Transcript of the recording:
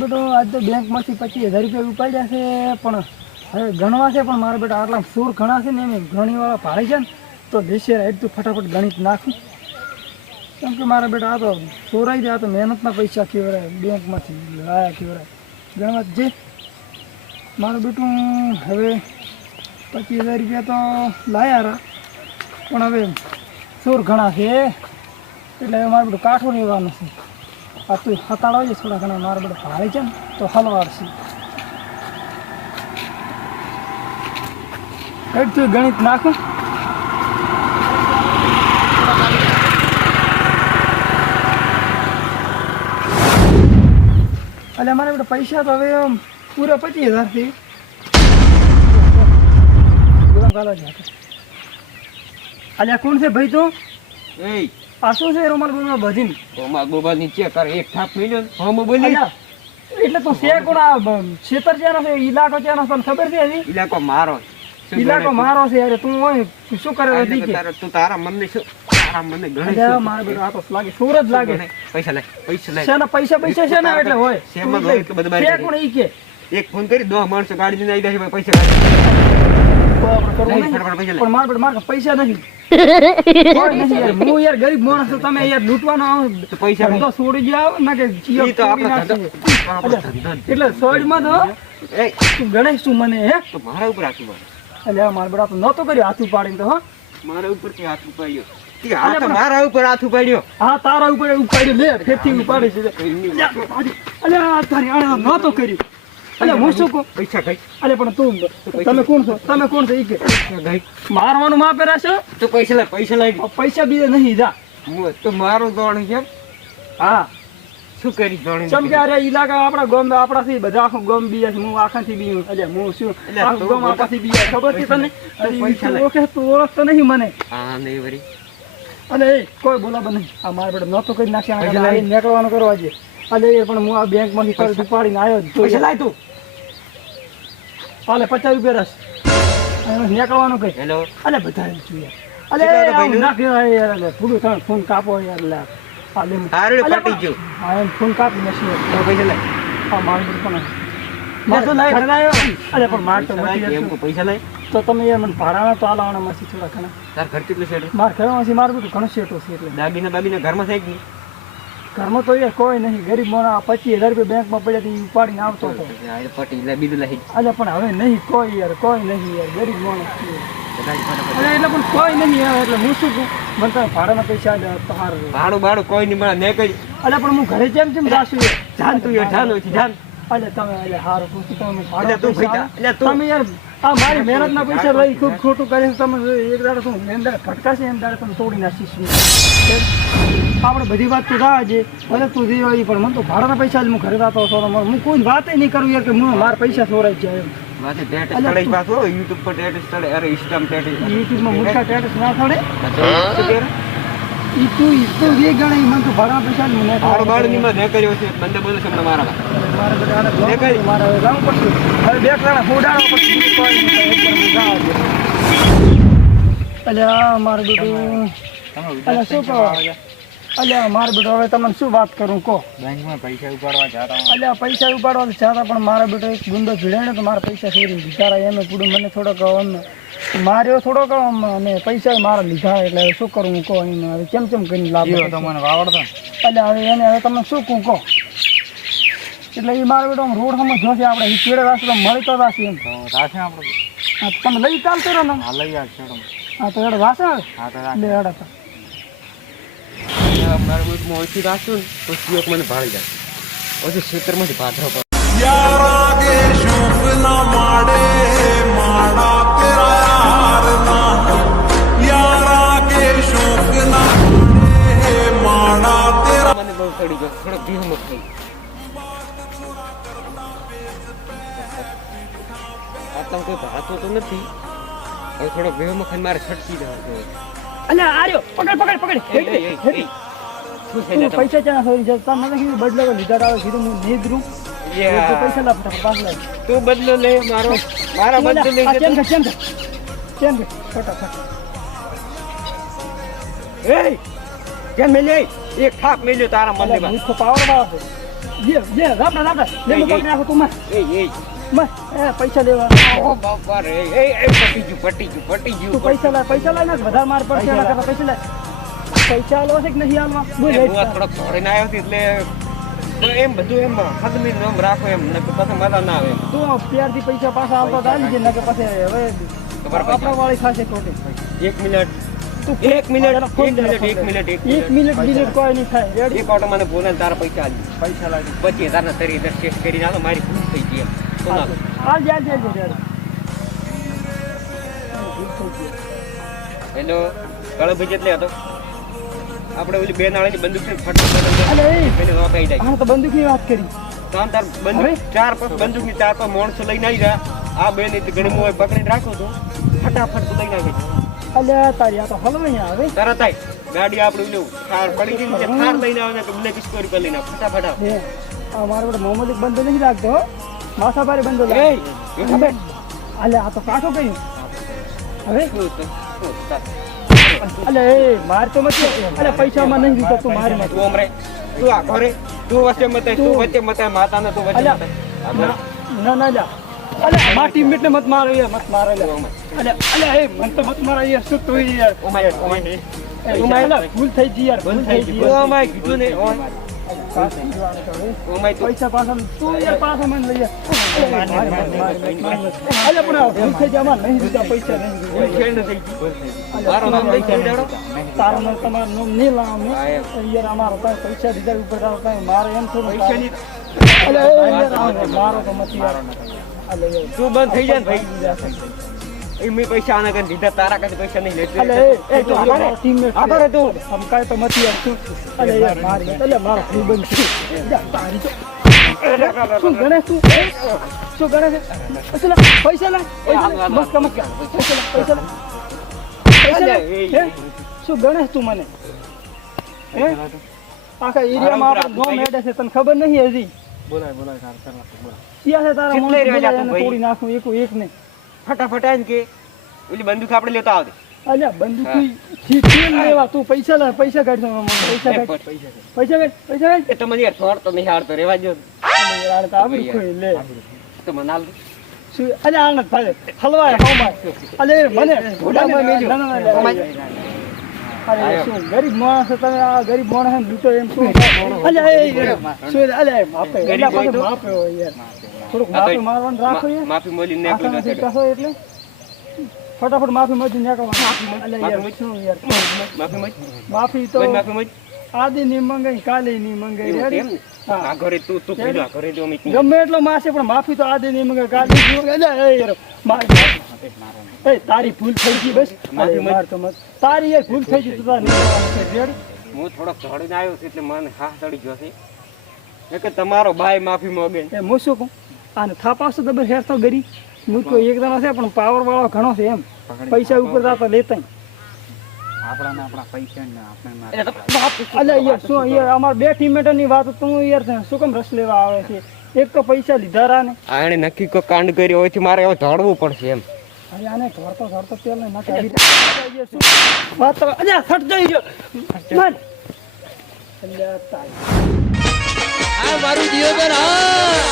બેટો આજ તો બેંકમાંથી પચીસ હજાર રૂપિયા ઉપાડ્યા છે, પણ હવે ગણવા છે, પણ મારો બેટો આટલા સોર ઘણા છે ને, એમ ઘણીવાળા ભાડે છે ને, તો દેશે રાઈટ તું ફટાફટ ગણિત નાખું. કેમ કે મારા બેટા આ તો ચોરાઈ ગયા તો મહેનતના પૈસા કેવરાય બેંકમાંથી લાયા કેવરાય ગણવા જે મારું બેટું હવે પચીસ હજાર રૂપિયા તો લાયા રા, પણ હવે ચોર ઘણા છે, એટલે હવે મારું બેટું કાઠું રહેવાનું છે. આ તું હતાડો છે થોડા ઘણા મારા બધા ભારે છે ને, તો હલવાડ છે. હેડ તું ગણિત નાખું? એટલે મારા બેટા પૈસા તો હવે પૂરા પચીસ હજારથી ગુલામ ગાલો અલ્યા, કોણ છે ભાઈ તું? એ આ શું છે રોમાલ રૂમાલ બધીને રોમાલ ગોબા નીચે કર એક થાપ મળ્યો હમ બોલી. એટલે તો છે કોણ આ ખેતર ક્યાંનો છે ઇલાકો ક્યાંનો છે ખબર છે હજી? ઇલાકો મારો ઇલાકો? મારો છે યાર તું હોય શું કરે હજી કે? તારા- તું તારા મનને શું તારા મનને ગણે શું? મારા આ તો લાગે સુરત લાગે. પૈસા લે પૈસા લે શેના પૈસા પૈસા છે ને એટલે હોય. શેમાં હોય કે બધું બહાર કોણ ઈ કે? એક ફોન કરી દો માણસો ગાડી લઈને આવી જાય પૈસા કાઢી પણ મારા પૈસા નથી. હું યાર ગરીબ માણસ તમે યાર લૂંટવાનો આવો. તો છોડી જાઓ ના કે ચિયો ઈ તો આપણો તોડી ધંધો નાખશે. આપણો ધંધો જ. એટલે સોજમાં તો તું ગણેશ તું મને હે તો મારા ઉપર હાથ ઉપાડ્યો. એટલે મારા બેટા તો કર્યો હાથ ઉપાડીને તો હા મારા ઉપરથી હાથ ઉપાડ્યો મારા ઉપર હાથ ઉપાડ્યો હા તારા ઉપર ઉપાડ્યો લે ફેરથી ઉપાડી છે કર્યું અલે હું શું કહું? પૈસા ગઈ અલે પણ તું તમે કોણ છો? તમે કોણ છો? ઈ કે. ગઈ મારવાનું માપે રહેશો તો પૈસા લે પૈસા લઈ પૈસા બીજે નહીં જા. હું તો મારું દોણ છે. હા. શું કરી દોણ ચમ કે અરે ઇલાકા આપણા ગામ આપણાથી બધા આખું ગોમ બીયા છે. હું આખાથી બીયું અલે હું શું? ગામ આપણાથી બીયા ખબર છે તને? પૈસા તું લે. ઓળખે તું ઓળખતો નહીં મને. હા નહીં વરી અને કોઈ બોલાબ નહીં. આ મારા બેટા નહોતો કરી નાખ્યા નીકળવાનું કરવા જે અલે પણ હું આ બેંકમાંથી ઉપાડીને આવ્યો પૈસા છું. લાય તું. હાલે પચાસ રૂપિયા રસ. નીકળવાનું કઈ. હેલો. અલે બધા યાર. અલે? ના કહેવાય યાર અલે થોડું તમે ફોન કાપો યાર લે લે. હારું પટી ગયું. હા ફોન કાપી તો પૈસા લાય. હા મારું પણ તો ઘરે આવ્યો અલે પણ માર તો મટી એમ. પૈસા લઈ તો તમે યાર મને ભાડાના તો આલાવાના માંથી થોડા ઘણા તાર ઘર કેટલું છે? માર ઘરમાંથી મારું બધું ઘણું શેટો છે એટલે. દાગીના બાગીના ઘરમાં થઈ નહીં? ઘરમાં તો એ કોઈ નહીં. ગરીબ મોણા પચીસ હજાર રૂપિયા બેંકમાં પડ્યા હતી ઉપાડીને આવતો હતો. આ એ પટી લે બીજું લાય અલે પણ હવે નહીં કોઈ યાર કોઈ નહીં યાર ગરીબ એટલે પણ કોઈ નહીં એટલે હું શું કહું? મને ભાડાના પૈસા. ભાડું ભાડું કોઈ નહીં મળે કરી અલે પણ હું ઘરે જેમ જેમ જાશું જાન તું યાર જાન જાન. તમે અલે હારું પૂછું તમે. એટલે તમે યાર આ મારી મહેનતના પૈસા લઈ ખૂબ ખોટું કરીને તમે એક દાડો શું દાડે ફટકાશે એમ દાડે તમે તોડી નાખીશ. આપણે બધી વાત તો થાય છે ભલે તું જે હોય પણ મને તો ભાડાના પૈસા જ હું ઘરે જતો હતો. હું કોઈ વાત નહીં કરું યાર કે હું મારા પૈસા ચોરાઈ જાય યુટ્યુબમાં મૂર્ખા ટેટસ ના થડે આ તો શું તું ઈ જે ગણે મને તો ભાડાના પૈસા જ મને ભાડું ભાડું ની માં ને કર્યો છે બંને બોલે છે હમણાં મારા મારે બધા પડશે, મારે જવું પડશે. હવે બે ત્રણ ફોડાડો છું. અલ્યા મારે બેટું. અલ્યા શું કહો અલ્યા મારે બેટો હવે તમને શું વાત કરું કહો. બેંકમાં પૈસા ઉપાડવા જતા અલ્યા પૈસા ઉપાડવા જતા પણ મારા બેટો એક ભીડે ને તો મારા પૈસા છોડી બિચારા એમ પૂડું મને થોડોક એમ માર્યો થોડોક અને પૈસા મારા લીધા એટલે શું કરું કહો એને હવે કેમ કેમ કરીને લાભ તમને વાવડતા? એટલે હવે એને હવે તમે શું કહું કહો. એટલે એ મારા બેટો રોડ હમણાં જોશે આપણે ચેડે રાસ્તે તો મળી તો રાશે એમ. રાશે આપણે? તમે લઈ ચાલતો રહો ને હા લઈ આવશે હા તો એડો વાસે હા તો લે એડો મારા બુટમાં ઓછી રાખશું ને તો સિયોક મને ભાળી જાય પછી ખેતરમાંથી ભાથરો મને બહુ ચડી ગયો. થોડોક ધીમો થઈ મારે છટકી જવા જોઈએ આર્યો પકડ પકડ પકડ. શું થઈ તું જાય પૈસા ચાના સોરી છે તમે મને કીધું બદલો કે લીધા આવે કીધું હું નહીં દઉં તો પૈસા લા ફટાફટ પાસ લાવ. તું બદલો લે મારો મારા બદલો લઈ આ કેમ જતો છે કેમ છે? કેમ છે? ફટાફટ. એ કેમ મેલે એક થાપ મેલ્યો તારા અલ્યા મંદિરમાં ભૂત તો પાવરમાં આવશે જે જે રાપડા રાપડા લે એ, એ. પકડી નાખો તું માં. એ એ માં એ પૈસા લેવા. ઓ બાપા રે. એ એ પટી ગયું પટી ગયું પટી ગયું. તું પૈસા લાય પૈસા લાય ને વધારે માર પડશે એના કરતા પૈસા લાય પૈસા આલવા છે કે નહીં આલવા બોલ થોડોક ધોડીને આવ્યો એટલે એમ બધું એમ હદમી નામ રાખો એમ નકર પાસે મજા ના આવે. તો તું ત્યારથી પૈસા પાછા આવતા તો આવી જાય નકર પછી હવે ખબર પૈસા. આપણા વાળી ખાશે ખોટી. એક મિનિટ. તું એક મિનિટ એક મિનિટ એક મિનિટ એક મિનિટ. કોઈ નહીં થાય. એક ઓટો મને બોલે તારા પૈસા પૈસા લાગી. પછી હજારના તરી દસ ચેક કરીને આલો મારી ભૂલ થઈ ગઈ એમ. શું ના હાલ જાય જાય હેલો. કળો ભાઈ એટલે હતો આપણે ઓલી બે નાળીની બંદૂક ને ફટ અલે એ પેલી રોકાઈ જાય હા તો બંદૂકની વાત કરી ત્રણ તાર બંદૂક ચાર પાંચ બંદૂકની ચાર પાંચ માણસો લઈને આવી ગયા આ બે ની ઘણી હોય પકડીને રાખો તો ફટાફટ તું લઈને આવી અલ્યા તારી આ તો હલવાઈ આવે તરત આય ગાડી આપણે ઓલું થાર પડી ગઈ છે થાર લઈને આવે ને કે બ્લેક સ્કોર પર લઈને. ફટાફટ આ મારો બધો મોહમ્મદ બંધ નહીં હો. માથા ભારે બંધો એ અલ્યા અલે આ તો કાઠો કઈ હવે? અલે માર તો મત અલે પૈસામાં નહીં દીધો તું માર મત. અમરે તું આ ઘરે તું વચ્ચે મત તું વચ્ચે મતાય માતાને તું વચ્ચે મત ના ના ના જા. અલે માર ટીમમેટ ને મત મારો યાર મત મારો યાર. અલે અલે એ મન તો મત મારો યાર શું તું યાર? ઉમાય લા ભૂલ થઈ ગઈ યાર ભૂલ થઈ ગઈ ઓમાય કીધું ને ઓમાય. પૈસા દીધા. કોઈ તમારું નામ. યાર અમારો તમે પૈસા દીધા ઉપર મારે એમ થોડું પૈસા મારો તો મત તું બંધ થઈ જાય ભાઈ એ મેં પૈસા આના કરી દીધા તારા કાંઈ પૈસા નહીં લેતો અલે એ એ તો આગળ અમારો teammate છે. આગળ તું આમ કાંઈ તો મત યાર શું અલે યાર મારી અલે મારો ભાઈબંધ છે યાર, તારી તો શું ગણે શું શું ગણે છે અસલા પૈસા લા પૈસા લા. મસ્ત મસ્ત પૈસા લા પૈસા લા પૈસા લા. અલે, એ. હે? શું ગણે તું મને હે આખા એરિયામાં આપણે નો મેડે છે તને ખબર નહીં હજી ક્યાં છે તારા કેટલે મોણ રહ્યા જા તું એને ભાઈ? તોડી નાખું એક એક ને ફટાફટ આવીને કે ઓલી બંદૂક આપણે લેતા આવજે અલ્યા બંદૂકી થી લેવા તું પૈસા લે પૈસા કાઢ પૈસા કાઢ પૈસા કાઢ પૈસા કાઢ એ તો મને યાર થોડ તો નહીં હારતો રેવા જો યાર તો આબરૂ કોઈ લે તો મને આલ શું અલ્યા આનંદ ભાઈ હલવાય હલવાય અલે મને ઘોડામાં મેલ્યો. અરે શું ગરીબ માણસ તમે આ ગરીબ માણસ લૂંટો એમ શું? અલે શું અલે માપે ગરીબ પાસે માપે હોય યાર. થોડુંક માફી મારવાનું રાખો યાર માફી મોલી ને એટલે. ફટાફટ માફી મજી અલે યાર માફી શું યાર? માફી મોજ માફી તો માફી મોજ આદિ ની મંગાઈ કાલે નહીં મંગાઈ. આ ઘરે તું તું પીડો, આ ઘરે જો મેં ગમે એટલો માસે પણ માફી તો આદિ ની મંગાઈ કાલે ની મંગાઈ એ યાર, માર- એ તારી ભૂલ થઈ ગઈ બસ. માફી માર તો મત. તારી યાર ભૂલ થઈ ગઈ તો તારે નીકળવાનું હું થોડોક ધોડીને આવ્યો છું એટલે મને હા ચડી ગયો છે. એ કે તમારો ભાઈ માફી માંગે. એ હું શું કહું? આને થાપાસો તો હેર તો ગરી મૂર્ખો એકદમ છે પણ પાવર વાળો ઘણો છે એમ. પૈસા ઉપર જતા લેતા એટલે તો બાપ અલે યાર શું યાર અમાર બે ટીમેટર વાત તું યાર શું કેમ રસ લેવા આવે છે? એક તો પૈસા લીધા રા ને આ નક્કી કોઈ કાંડ કર્યો હોય મારે હવે ધોડવું પડશે એમ. અરે આને ધોરતો ધોરતો તેલ ને નાખી આવી યાર શું? વાત તો અલ્યા સટ જઈ ગયો માર. અલ્યા તારી આ મારું જીવન આ!